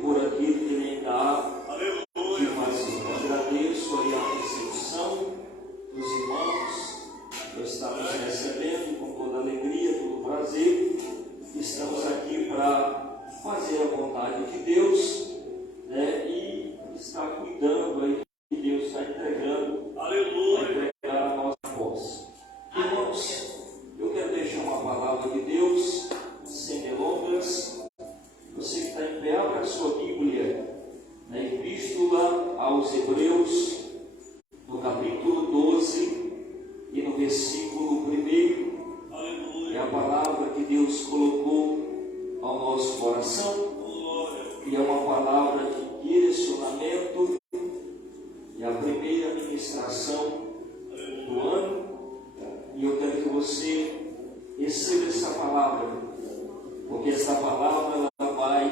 por aquilo que Ele dá de fazer. Eu agradeço aí a recepção dos irmãos. Nós estamos recebendo com toda alegria, todo prazer. Estamos aqui para fazer a vontade de Deus, né? E estar cuidando aí que Deus está entregando, Aleluia, vai entregar a nossa voz. Irmãos, eu quero deixar uma palavra de Deus, sem delongas. Você que está em pé, abra a sua Bíblia na Epístola aos Hebreus, no capítulo 12 e no versículo 1. É a palavra que Deus colocou ao nosso coração e é uma palavra de direcionamento. É a primeira ministração do ano e eu quero que você receba essa palavra, porque essa palavra ela vai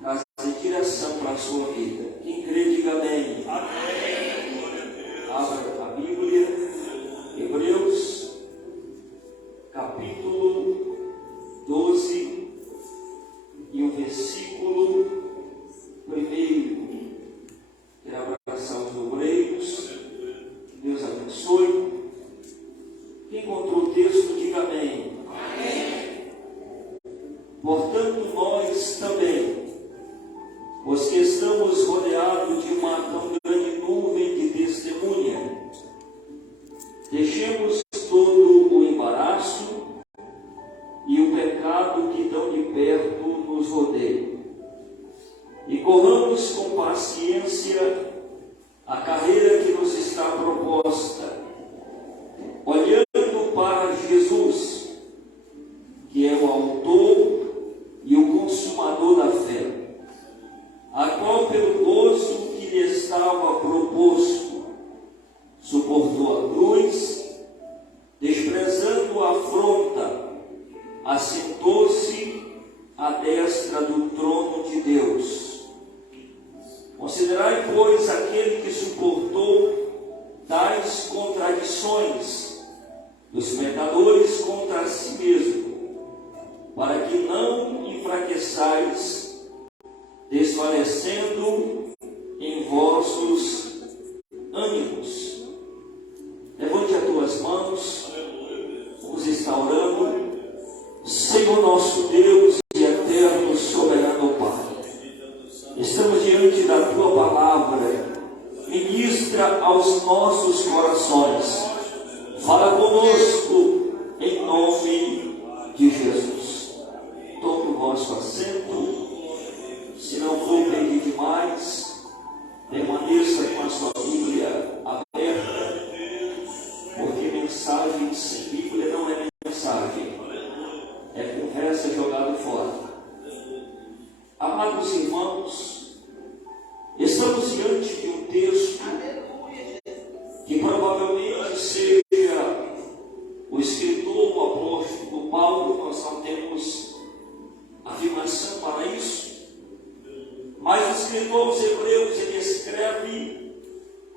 trazer direção para a sua vida. Quem crê, diga amém. Abra a Bíblia, Hebreus, capítulo 12 e o versículo 1. Quero abraçar os obreiros. Deus abençoe. Quem encontrou o texto, diga amém. Portanto, nós também, os que estamos rodeados de uma tão grande nuvem de testemunha, deixemos todo o embaraço e o pecado que tão de perto nos rodeia, e corramos com paciência a carreira que nos está proposta, olhando para Jesus, que é o autor e o consumador da fé, a qual pelo gozo que lhe estava proposto, suportou a cruz, desprezando a afronta, assentou-se à destra do trono de Deus. Considerai, pois, aquele que suportou tais contradições dos pecadores contra si mesmo, para que não enfraqueçais, desfalecendo em vossos ânimos. Levante as tuas mãos, vamos estar orando. Senhor nosso Deus e eterno soberano Pai, estamos diante da tua palavra. Ministra aos nossos corações, fala conosco em nome de Jesus. Tome o vosso assento. Se não for pedir demais, permaneça com a sua Bíblia aberta, porque mensagem sem Bíblia não é mensagem, é conversa jogada fora. Amados irmãos, estamos diante de um texto que provavelmente seja o escritor, o apóstolo Paulo. Nós não temos afirmação para isso, mas o escritor aos Hebreus, ele escreve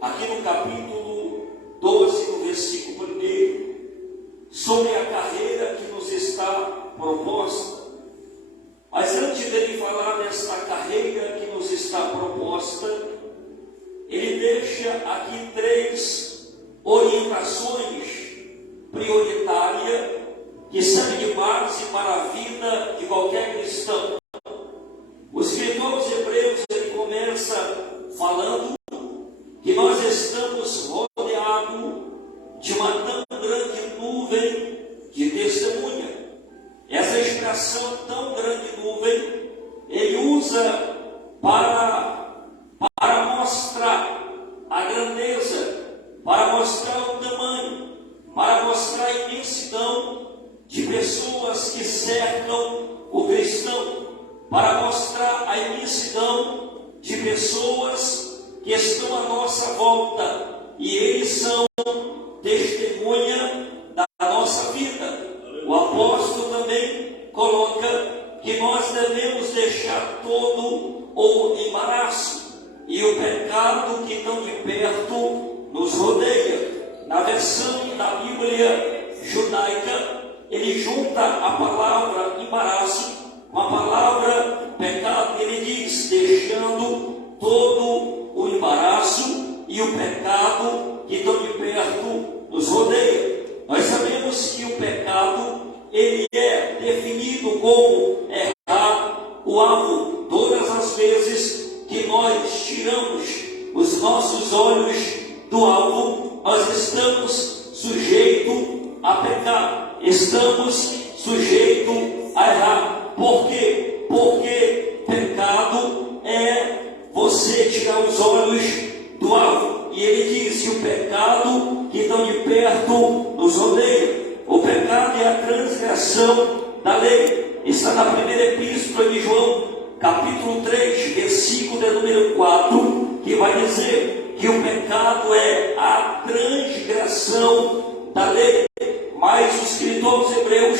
aqui no capítulo 12, no versículo 1, sobre a carreira que nos está proposta. Mas antes dele falar desta carreira que nos está proposta, ele deixa aqui 3 orientações prioritárias que servem de base para a vida de qualquer cristão. O escritor aos Hebreus, ele começa falando que nós estamos rodeados de uma tão grande nuvem de testemunha. Essa expressão, tão grande nuvem, ele usa para mostrar a grandeza, para mostrar o tamanho, para mostrar a imensidão de pessoas que cercam o cristão, para mostrar a imensidão de pessoas que estão à nossa volta, e eles são testemunha da nossa vida. O apóstolo também coloca que nós devemos deixar todo o embaraço e o pecado que tão de perto nos rodeia. Na versão da Bíblia judaica, ele junta a palavra embaraço Com a palavra pecado, ele diz, deixando todo o embaraço e o pecado que tão de perto nos rodeia. Nós sabemos que o pecado, ele é definido como errar o alvo. Todas as vezes que nós tiramos os nossos olhos do alvo, nós estamos sujeitos a pecar, estamos sujeitos a errar. Por quê? Porque pecado é você tirar os olhos do alvo. E ele diz que o pecado que tão de perto nos rodeia. O pecado é a transgressão da lei. Está na primeira epístola de João, capítulo 3, versículo de número 4, que vai dizer que o pecado é a transgressão da lei. Mas o escritor dos Hebreus,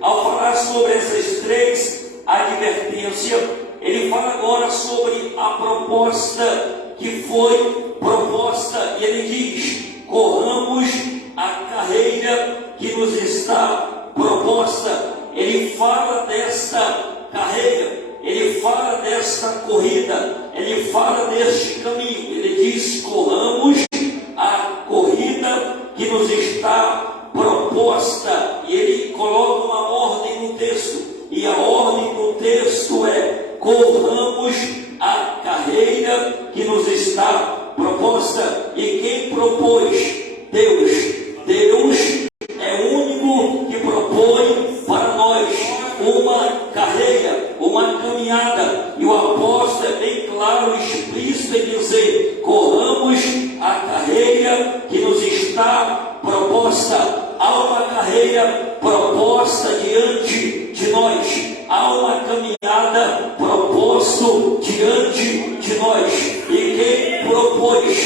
ao falar sobre essas três advertências, ele fala agora sobre a proposta que foi proposta, e ele diz: corramos a carreira que nos está proposta. Ele fala desta carreira, ele fala desta corrida, ele fala deste caminho. Ele diz: corramos a corrida que nos está proposta. E ele coloca uma ordem no texto, e a ordem no texto é: corramos a carreira que nos está proposta. E quem propôs? Deus. Deus é o único que propõe para nós uma carreira, uma caminhada. E o apóstolo é bem claro e explícito em dizer: corramos a carreira que nos está proposta. Há uma carreira proposta diante de nós, há uma caminhada proposta diante de nós. E quem propôs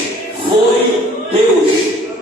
foi Deus.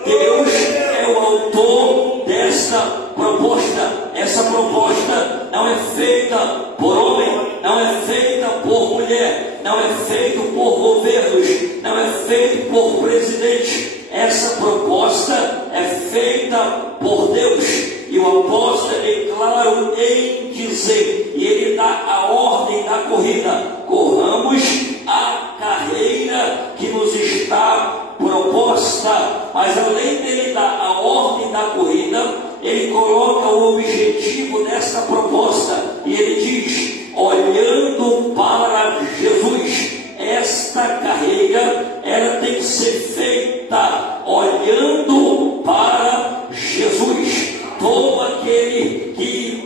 Deus é o autor dessa proposta. Essa proposta não é feita por homem, não é feita por mulher, não é feita por governos, não é feita por presidente. Essa proposta é feita por Deus. E o apóstolo é bem claro em dizer, e ele dá a ordem da corrida: corramos a carreira que nos está proposta. Mas além dele dar a ordem da corrida, ele coloca o objetivo desta proposta, e ele diz: olhando para Jesus. Esta carreira, ela tem que ser feita olhando para Jesus. Todo aquele que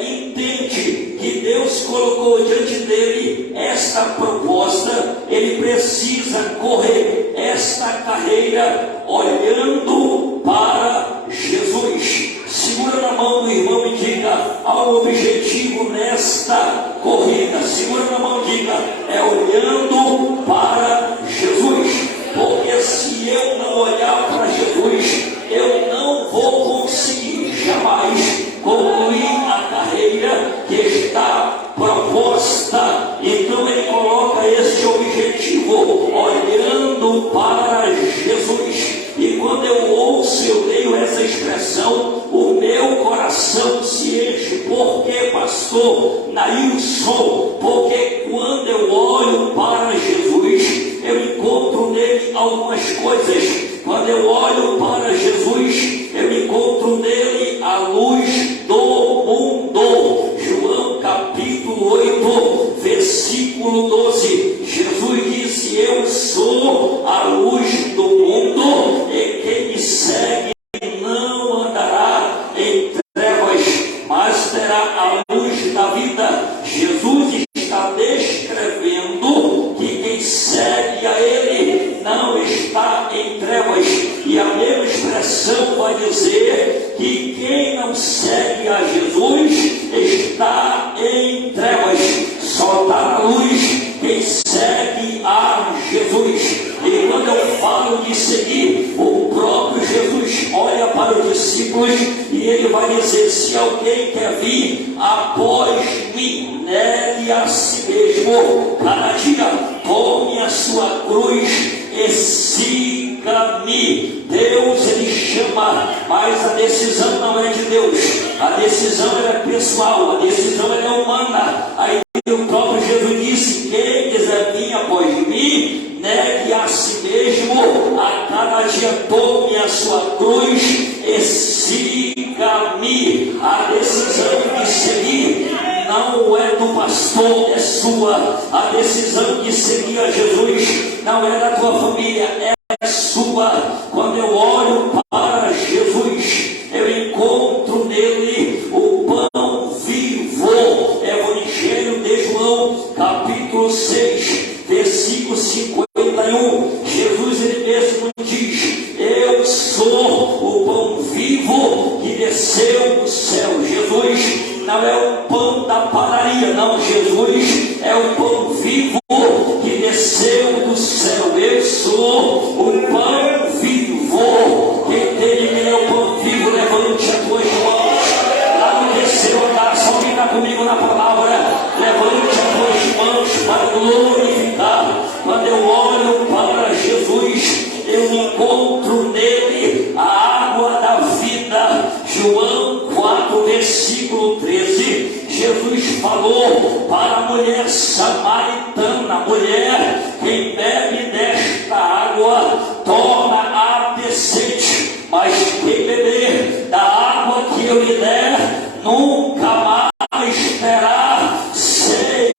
entende que Deus colocou diante dele esta proposta, ele precisa correr esta carreira olhando para Jesus. Segura na mão do irmão e diga: há um objetivo nesta corrida. Segura na mão e diga: é olhando para Jesus. Porque se eu não olhar para Jesus, eu não vou conseguir jamais concluir a carreira que está proposta. Então ele coloca esse objetivo olhando para Jesus. E quando eu ouço, eu leio essa expressão, o meu coração se enche. Por que, pastor Nailson? Porque quando eu olho para Jesus, eu encontro nele algumas coisas. Quando eu olho para Jesus, eu encontro nele a luz do mundo. João capítulo 8, versículo 12. Jesus disse: eu sou a luz do mundo, e quem me segue não andará em trevas, mas terá a luz da vida. Jesus está descrevendo que quem segue a ele não está em trevas. E a mesma expressão vai dizer que quem não segue a Jesus está em trevas. Só está na luz quem segue a Jesus. E quando eu falo de seguir, o próprio Jesus olha para os discípulos e ele vai dizer: se alguém quer vir após mim, negue a si mesmo, cada dia tome a sua cruz e siga siga-me. Deus, ele chama, mas a decisão não é de Deus. A decisão é pessoal, a decisão é humana. Aí o próprio Jesus disse: quem quiser vir após mim, negue a si mesmo, a cada dia tome a sua cruz e siga-me. A decisão de seguir não é do pastor, é sua. A decisão de seguir a Jesus não é da tua família, é sua. Quando eu olho para Jesus, eu encontro nele o pão vivo. Evangelho de João, capítulo 6, versículo 51. Jesus, ele mesmo diz: eu sou o pão vivo que desceu do céu. Jesus não é o pão da padaria, não. Jesus é o pão vivo que desceu do céu. Eu sou o pão vivo. Quem tem de mim é o pão vivo, levante as tuas mãos. Lá no terceiro andar, só fica comigo na palavra. Levante as tuas mãos para glorificar. Quando eu olho para Jesus, eu encontro nele a água da vida. João 4, versículo 13. Jesus falou para a mulher samaritana: mulher, quem bebe desta água torna a ter sede, mas quem beber da água que eu lhe der nunca mais terá sede.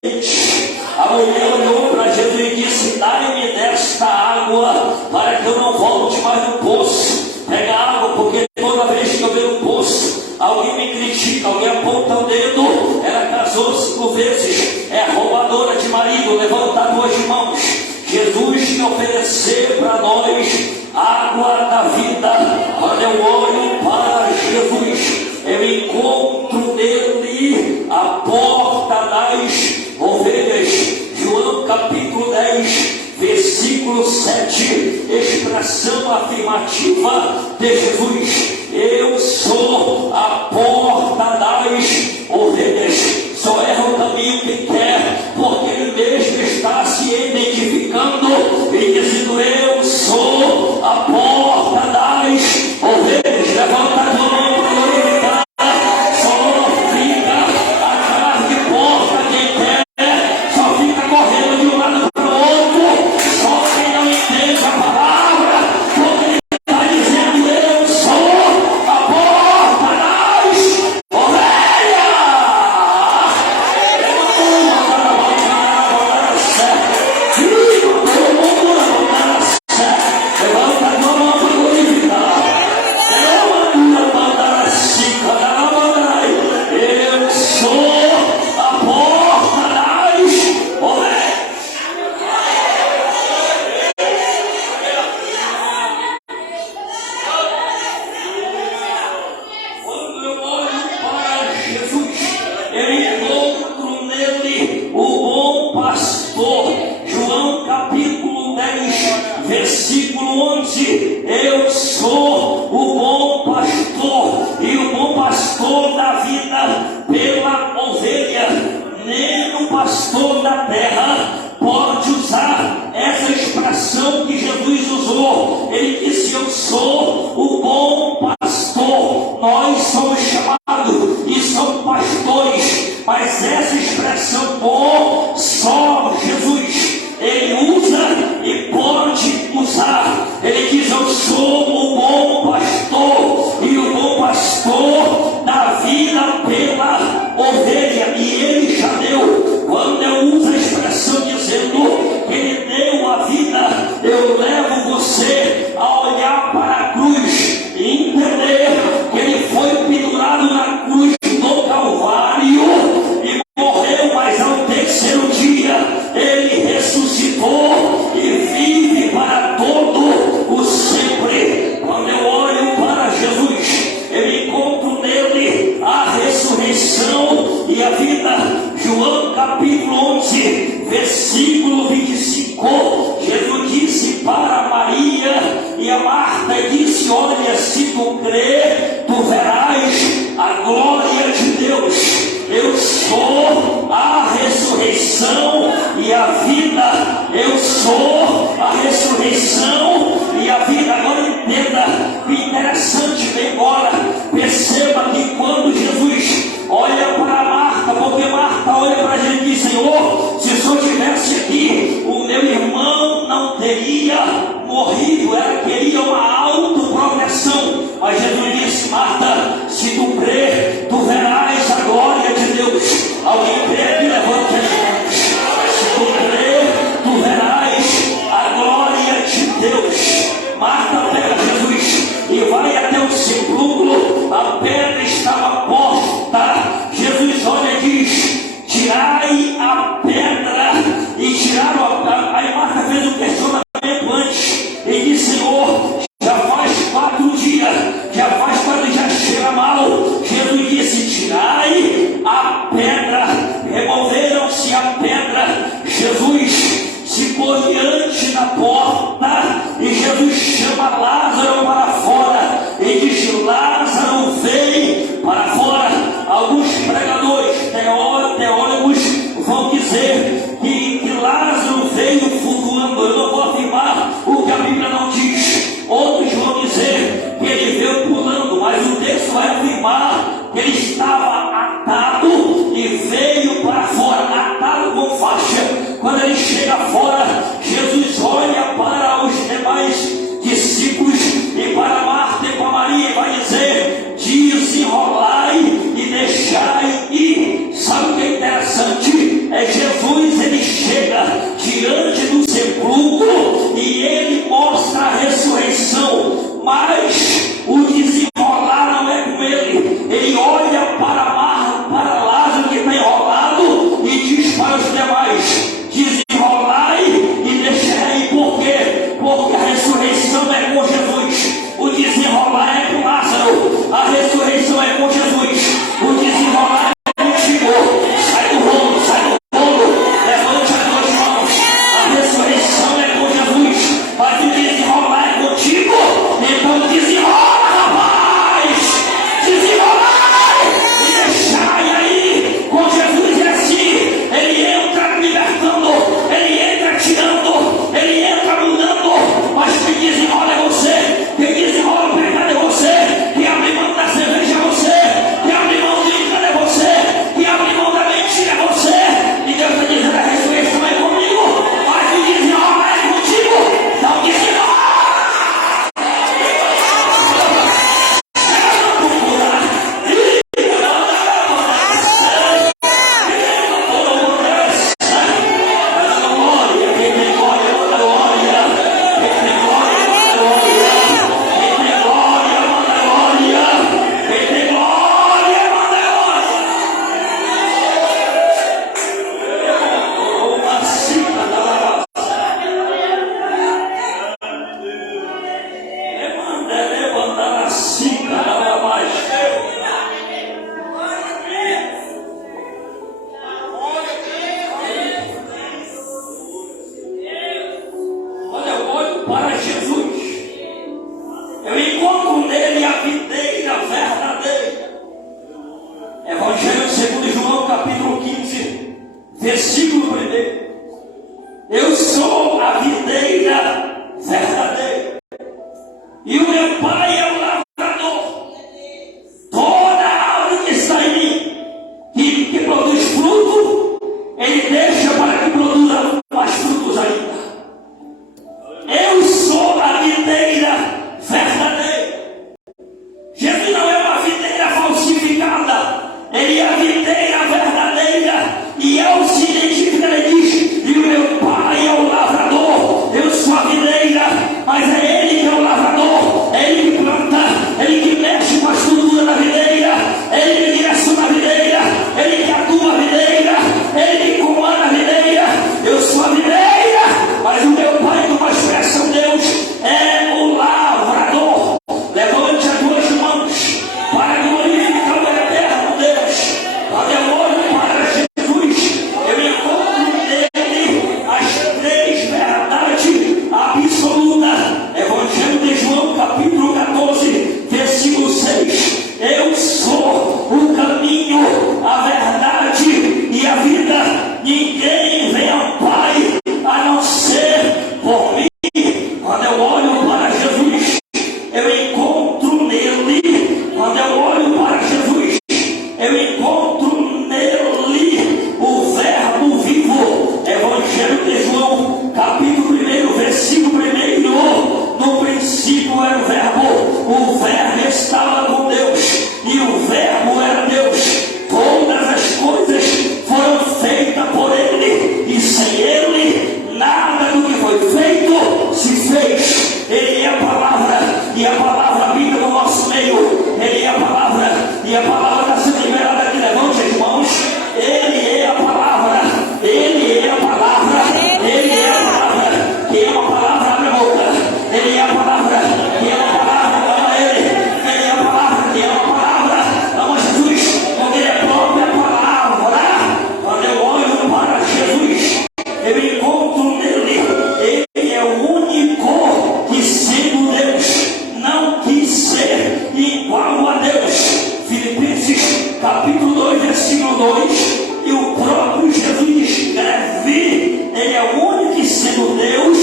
A mulher olhou para Jesus e disse: dai-me desta água para que eu não volte mais no poço. Pega água, porque toda vez que eu ver um poço, alguém me critica, alguém aponta o dedo. Ela casou 5 vezes, é roubadora de marido. Levanta as duas mãos. Jesus te oferecer para nós água da vida. Quando eu olho para Jesus, eu encontro nele a porta das ovelhas. João capítulo 10, versículo 7, expressão afirmativa de Jesus: eu sou a porta das ovelhas. Só erra o caminho que quer, porque ele mesmo está se identificando e dizendo: eu sou a porta das ovelhas. Levanta a mão para glorificar. Só fica atrás de porta quem quer, só fica correndo de um lado para o outro, só quem não entende a palavra, porque ele está dizendo: eu sou a porta das ovelhas. Levanta a mão para glorificar. Eu sou a porta das ovelhas. Quando eu olho para Jesus, eu encontro nele o bom pastor. João capítulo 10, versículo 11. Eu sou o bom pastor, e o bom pastor dá vida pela ovelha. Nem o pastor da terra pode usar essa expressão que Jesus usou. Ele disse: eu sou o bom pastor. Nós somos chamados e somos pastores, mas essa expressão bom só Jesus ele usa e pode usar. Ele diz: eu sou o bom pastor, e o bom pastor dá vida pela ovelha, e ele já deu. Quando eu uso a expressão dizendo que ele deu a vida, eu levo você a olhar para a cruz e entender que ele foi pendurado na cruz do Calvário e morreu, mas ao terceiro dia ele ressuscitou e vive para todo o sempre. Quando eu olho para Jesus, eu encontro nele a ressurreição e a vida. João capítulo 11, versículo 25. Jesus disse para Maria e a Marta, e disse: olha, se tu crer, tu verás a glória de Deus. Eu sou a ressurreição e a vida. Eu sou a ressurreição e a vida. Agora entenda, o interessante, vem embora. Perceba que quando Jesus olha para Marta, porque Marta olha para ele e diz: Senhor, se o Senhor estivesse aqui, o meu irmão não teria morrido. Ela queria uma autoproteção, mas Jesus disse: Marta, se tu crer, tu verás a glória de Deus. Alguém crê aqui, levante as mãos. Se tu crer, tu verás a glória de Deus. Marta pega Jesus e vai até o sepulcro. A pedra estava posta. Jesus olha e diz: tirai a pedra. E tiraram a pedra. Aí Marta fez um questionamento antes e disse: Senhor, já faz 4 dias, já cheira mal. Jesus disse: tirai a pedra. Removeram-se a pedra. Jesus se pôs diante da porta e Jesus chama Lázaro para fora e diz: Lázaro, vem para fora. Alguns pregadores, teólogos vão dizer que Lázaro veio flutuando. Eu não vou afirmar o que a Bíblia não diz. Outros vão dizer que ele veio pulando, mas o texto vai afirmar que ele estava atado e veio para fora, atado com faixa. Quando ele chega fora, Jesus olha para os demais discípulos e para Marta e para Maria e vai dizer: desenrolai e deixai ir. Sabe o que é interessante? É Jesus, ele chega diante do sepulcro e ele mostra a ressurreição, mas o desenrolar não é com ele. Ele olha para Lázaro que está enrolado e diz para os demais: desenrolai e deixai. Por quê? Porque a ressurreição é com Jesus. O desenrolar é com Lázaro. A ressurreição é com Jesus. O desenrolar é contigo. Sai do rolo, sai do rolo. Levante as 2 mãos. A ressurreição é com Jesus. Mas o desenrolar é contigo. Então desenrola, rapaz. Desenrolar e deixai aí. Com Jesus é assim. Ele entra libertando, ele entra tirando, ele entra mudando. Mas quem desenrola é você. Quem desenrola o pecado é você. Quem abre mão da cerveja é você. Quem abre mão do engano é você. Quem abre mão da mentira é você. E Deus está dizendo: a ressurreição é comigo, mas o desenrola é contigo. Então desenrola. Para Jesus, eu encontro nele a videira verdadeira. Evangelho segundo João, capítulo 15, versículo 1. Eu sou a videira verdadeira e o meu Pai é o lavrador. Toda árvore que está em mim, que produz fruto, ele deixa para que produza mais frutos ainda. Eu sou a videira verdadeira. Jesus não é uma videira falsificada. Ele é a videira verdadeira. E ao se identificar, ele diz: e o meu Pai é o lavrador. Eu sou a videira, mas é ele que é o lavrador. É ele que planta, Ele é único e sendo Deus,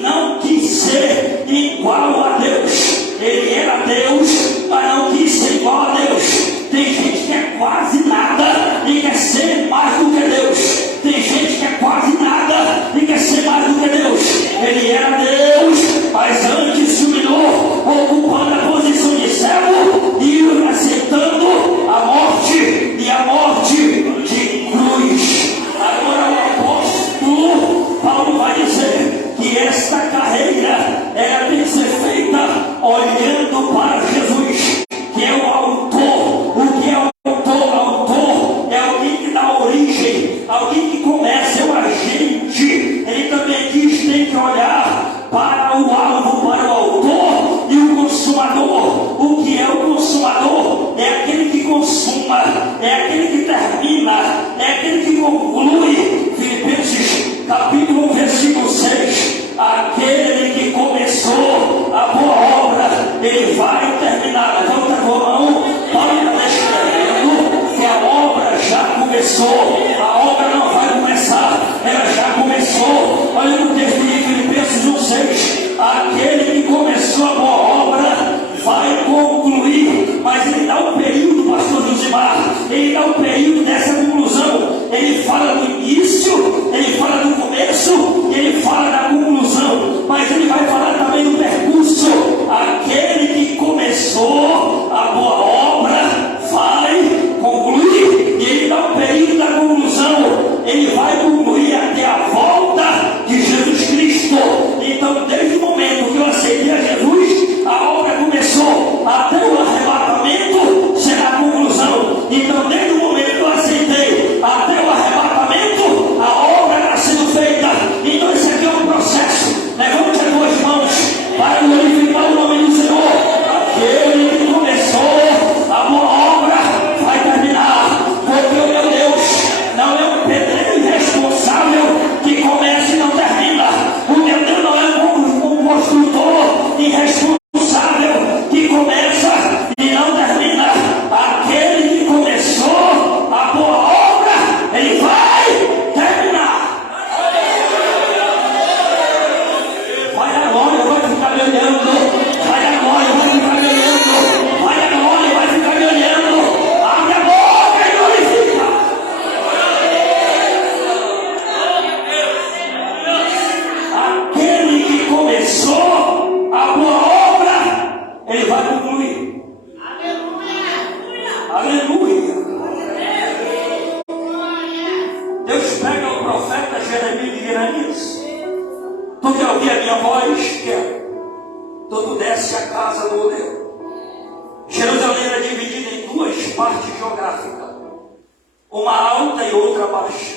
não quis ser igual a Deus. Ele era Deus, mas não quis ser igual a Deus. Tem gente que é quase nada e quer ser mais do que Deus. Tem gente que é quase nada e quer ser mais do que Deus. Ele era Deus, mas antes se humilhou, ocupando a posição de servo e aceitando a morte, e a morte de cruz. Agora o apóstolo Paulo vai dizer que esta carreira ela tem que ser feita olhando para Jesus, que é o autor. O que é o autor? Autor é alguém que dá origem, alguém que começa, é o agente. Ele também diz que tem que olhar para o alvo, para o autor e o consumador. O que é o consumador? É aquele que consuma, é aquele que termina, é aquele que conclui. Filipenses capítulo 1, versículo 6. Aquele que começou a boa obra, ele vai terminar. Levanta a tua mão, Paulo está escrevendo que a obra já começou. A obra não vai começar, ela já começou. Olha no texto de Filipenses 1,6. Aquele que começou a boa obra vai concluir, mas ele dá um período, pastor Josimar, ele dá um período dessa conclusão. Ele fala do início, ele fala do começo, ele fala da conclusão, mas ele vai falar também do percurso. Aquele que começou a boa obra vai concluir, e ele dá um período da conclusão. Ele vai concluir até a volta de Jesus Cristo. Então, desde o momento que eu aceitei a Jesus, a obra começou, até o arrebatamento será a conclusão. Então, desde o momento que eu aceitei até o arrebatamento, a obra está sendo feita. Então, esse aqui é um processo. Levante as duas mãos para glorificar o nome do Senhor. Aquele que começou a boa obra vai terminar, porque o meu Deus não é um pedreiro irresponsável que começa e não termina. O meu Deus não é um construtor irresponsável que começa e não termina. Aquele que começou a boa obra, ele vai terminar. Vai a glória, vai ficar me olhando. Vai a glória, vai ficar me olhando. Vai a glória, vai ficar me olhando. Abre a boca e glorifica. Aquele que começou a boa obra, ele vai concluir. Aleluia. Deus pega o profeta Jeremias. Tu quer ouvir a minha voz? Quer. Então tu desce a casa do oleiro. Jerusalém era dividida em duas partes geográficas, uma alta e outra baixa.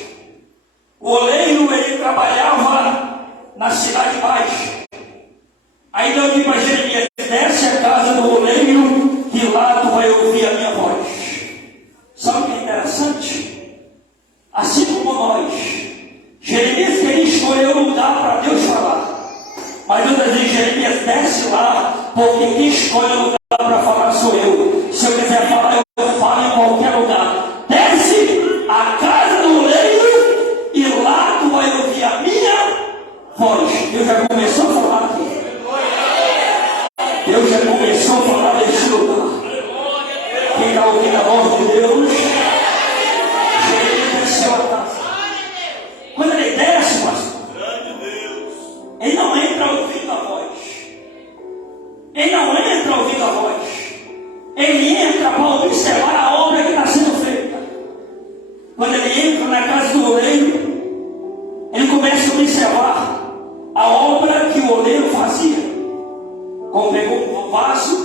O oleiro, ele trabalhava na cidade baixa. Aí Deus diz para Jeremias: desce a casa do oleiro, que lá tu vai ouvir a minha voz. Sabe o que é interessante? Assim como nós, Jeremias queria escolher um lugar para Deus falar. Mas Deus diz: Jeremias, desce lá, porque quem escolhe o lugar para falar sou eu. Se eu quiser falar, eu falo em qualquer lugar. Desce a casa do oleiro, e lá tu vai ouvir a minha voz. Deus já começou a falar aqui. Deus já começou a falar nesse lugar. Quem está ouvindo a voz de Deus? Jeremias desceu a casa. Quando ele desce, pastor, ele não entra ouvindo a voz. Ele não entra ouvindo a voz. Ele entra para observar a obra que está sendo feita. Quando ele entra na casa do oleiro, ele começa a observar a obra que o oleiro fazia. Como pegou um vaso,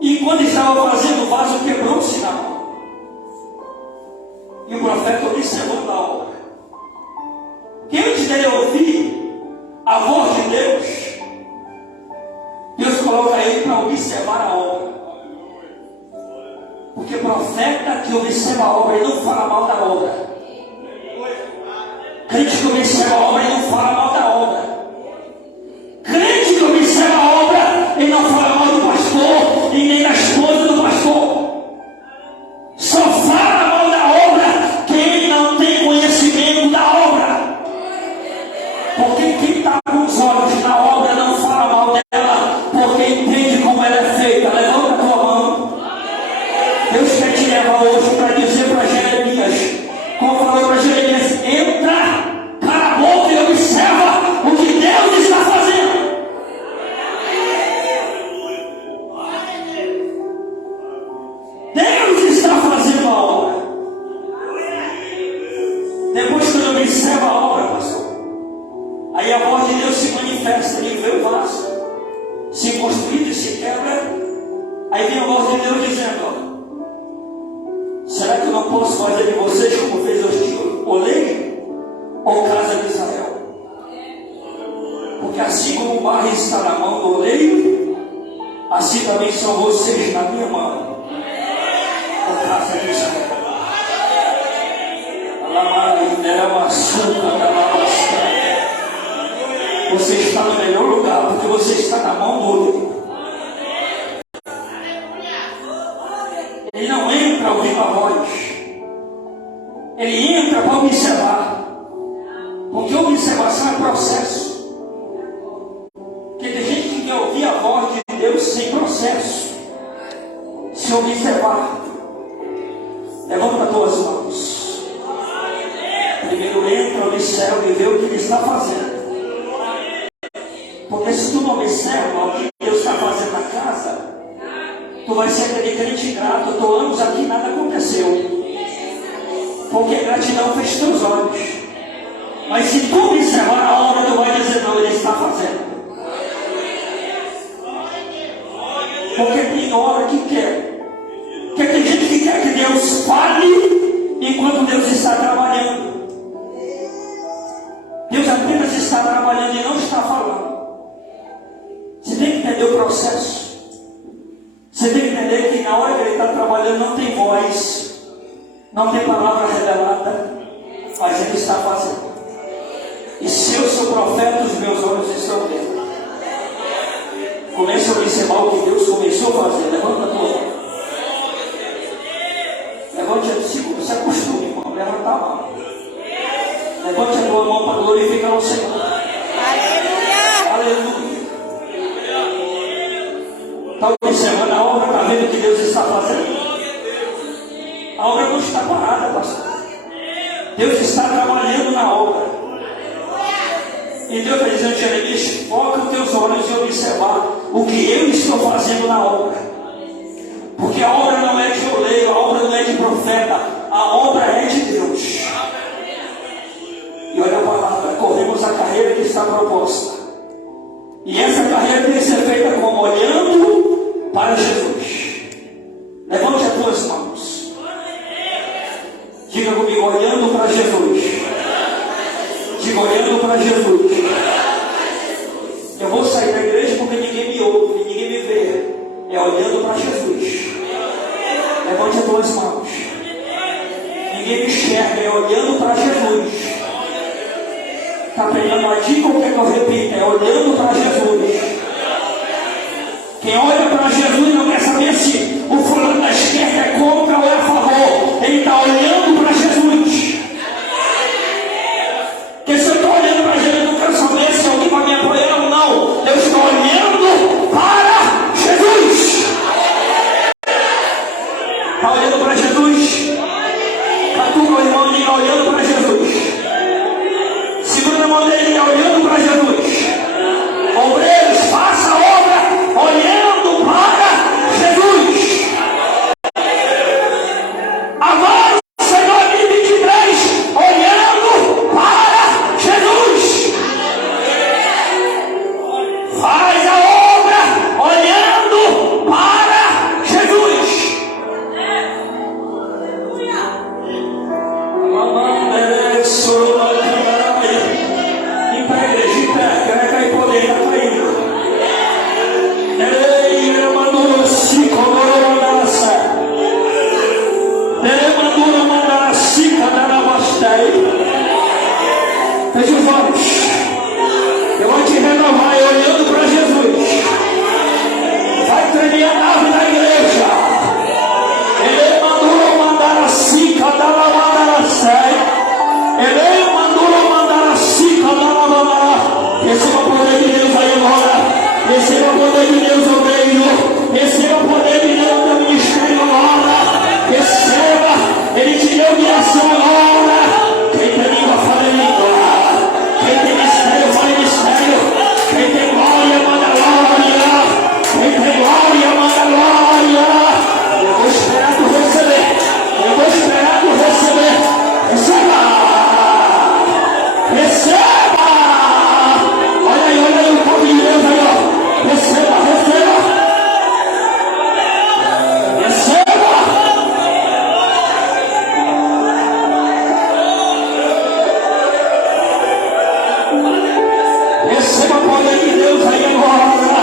e quando estava fazendo o vaso, quebrou-se na mão. E o profeta observou a obra. Que antes dele ouvir a voz de Deus, Deus coloca ele para observar a obra. Porque profeta que observa a obra, ele não fala mal da obra. Crente que observa a obra, ele não fala mal da obra. Crente que observa a obra, ele não fala mal do pastor e nem da esposa do pastor. Só fala mal da obra quem não tem conhecimento da obra. os olhos na obra, não fala mal dela, porque entende como ela é feita. Levanta a tua mão. Deus quer te levar hoje para dizer para Jeremias, como falou para Jeremias: entra, cala a boca e observa o que Deus está fazendo. Deus está fazendo a obra. Depois que eu observo a obra, pastor, aí a voz de Deus se manifesta, ele vê o vaso se construir e se quebra. Aí vem a voz de Deus dizendo: será que eu não posso fazer de vocês como fez o oleiro ou casa de Israel? Porque assim como o barro está na mão do oleiro, assim também são vocês na minha mão, ou casa de Israel. Você está no melhor lugar, porque você está na mão do oleiro. Ele não entra ouvindo a voz, ele entra para observar, porque observação é processo. Porque tem gente que quer ouvir a voz de Deus sem processo, se observar. Levanta as tuas mãos. Primeiro entra, observa e vê o que ele está fazendo. Porque se tu não observa o que Deus está fazendo na casa, tu vai ser aquele crente ingrato. Eu estou anos aqui e nada aconteceu. Porque a gratidão fez teus olhos. Mas se tu observar a obra, tu vai dizer: não, ele está fazendo. Porque tem hora que quer. Porque tem gente que quer que Deus fale enquanto Deus está trabalhando. Deus apenas está trabalhando e não está falando. Você tem que entender o processo. Você tem que entender que na hora que ele está trabalhando não tem voz, não tem palavra revelada, mas ele está fazendo. E se eu sou profeta, os meus olhos estão vendo. Comece a observar o que Deus começou a fazer. Levanta a tua mão. Levante a segura, se acostume, irmão. Levanta a mão. Levante a tua mão para glorificar o Senhor. Aleluia! Aleluia! Está observando a obra, está vendo o que Deus está fazendo? A obra não está parada, pastor. Deus está trabalhando na obra. E Deus está dizendo: Jeremias, foca os teus olhos em observar o que eu estou fazendo na obra. Porque a obra não é de oleiro, a obra não é de profeta, a obra é de Deus. E olha a palavra: corremos a carreira que está proposta. E essa carreira tem que ser feita como? Olhando para Jesus. Levante as tuas mãos. Diga comigo: olhando para Jesus. Diga: olhando para Jesus. Eu vou sair da igreja porque ninguém me ouve, ninguém me vê. É olhando para Jesus. Levante as tuas mãos. Ninguém me enxerga, é olhando para Jesus. Está pegando a dica ou quer que eu repita? É olhando para Jesus. Quem olha para Jesus não quer saber se o fulano da esquerda é contra ou é a favor. Ele está olhando para Jesus. Porque se eu estou olhando para Jesus, eu não quero saber se alguém vai me apoiar ou não. Eu estou olhando para Jesus. Está olhando para Jesus? Está tu, meu irmão, diga: olhando para Jesus. Segura a mão dele, olhando para Jesus. Obreiros, faça a obra olhando para Jesus. Agora, Senhor, 2023, olhando para Jesus. Faz a obra olhando para Jesus. Feche os olhos. Eu vou te renovar olhando para Jesus. Vai tremer a nave da igreja. Ele mandou mandar assim, cada lavada na série. Ele mandou mandar assim, cada lavada. Receba por Receba o poder de Deus aí agora.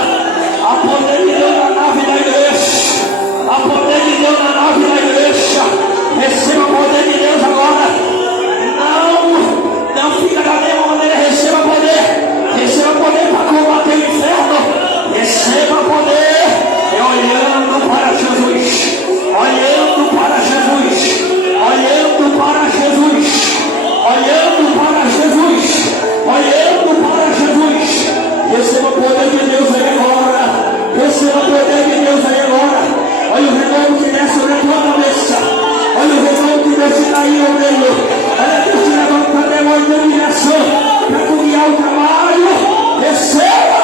A poder de Deus na nave da igreja. A poder de Deus na nave da igreja. Receba o poder de Deus agora. Não fica da mesma maneira. Receba poder. Receba poder para combater o inferno. Receba poder. Olhando para Jesus. Olhando para Jesus. Olhando para Jesus. Olhando para Jesus. Olhando para Jesus. Receba o poder de Deus aí agora. Receba o poder de Deus aí agora. Olha o renovo que desce sobre a tua cabeça. Olha o renovo que desce aí no meio. Olha Deus te levanta a demônio de humilhação para tu guiar o trabalho. Receba.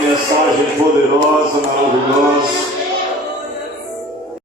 Mensagem poderosa, maravilhosa.